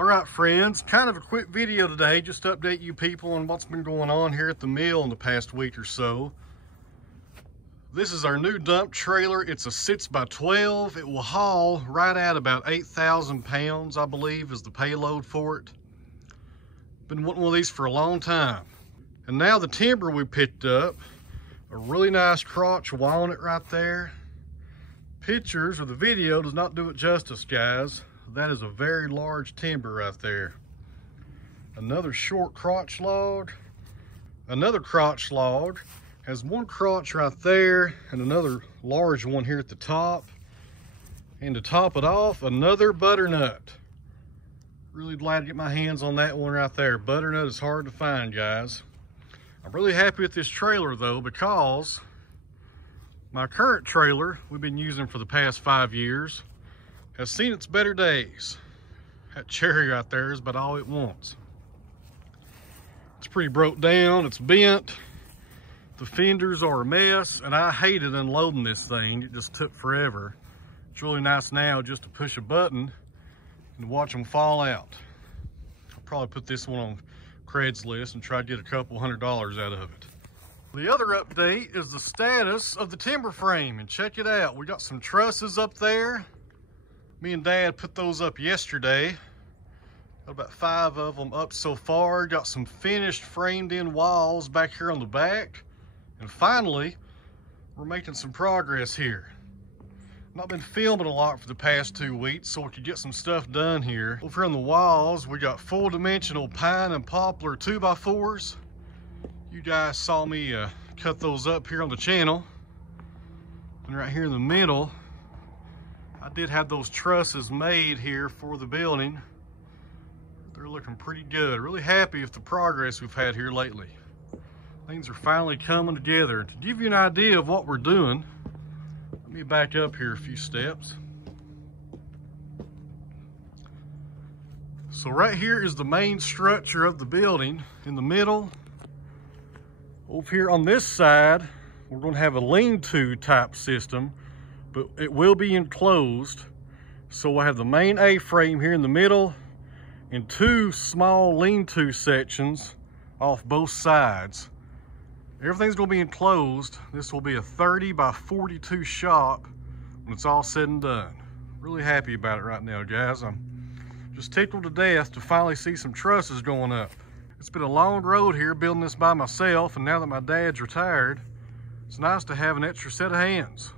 All right, friends, kind of a quick video today, just to update you people on what's been going on here at the mill in the past week or so. This is our new dump trailer. It's a 6x12. It will haul right at about 8,000 pounds, I believe, is the payload for it. Been wanting one of these for a long time. And now the timber we picked up, a really nice crotch walnut right there. Pictures or the video does not do it justice, guys. That is a very large timber right there. Another short crotch log. Another crotch log. Has one crotch right there and another large one here at the top. And to top it off, another butternut. Really glad to get my hands on that one right there. Butternut is hard to find, guys. I'm really happy with this trailer though, because my current trailer we've been using for the past 5 years has seen its better days. That cherry right there is about all it wants. It's pretty broke down, it's bent. The fenders are a mess, and I hated unloading this thing. It just took forever. It's really nice now just to push a button and watch them fall out. I'll probably put this one on Craigslist and try to get a couple $100 out of it. The other update is the status of the timber frame, and check it out. We got some trusses up there. Me and Dad put those up yesterday. Got about 5 of them up so far. Got some finished framed in walls back here on the back. And finally, we're making some progress here. Not been filming a lot for the past 2 weeks, so we could get some stuff done here. Over on the walls, we got full dimensional pine and poplar 2x4s. You guys saw me cut those up here on the channel. And right here in the middle, I did have those trusses made here for the building. They're looking pretty good. Really happy with the progress we've had here lately. Things are finally coming together. To give you an idea of what we're doing, let me back up here a few steps. So right here is the main structure of the building. In the middle, over here on this side, we're going to have a lean-to type system, but it will be enclosed. So we'll have the main A-frame here in the middle and 2 small lean-to sections off both sides. Everything's going to be enclosed. This will be a 30x42 shop when it's all said and done. Really happy about it right now, guys. I'm just tickled to death to finally see some trusses going up. It's been a long road here building this by myself, and now that my dad's retired, it's nice to have an extra set of hands.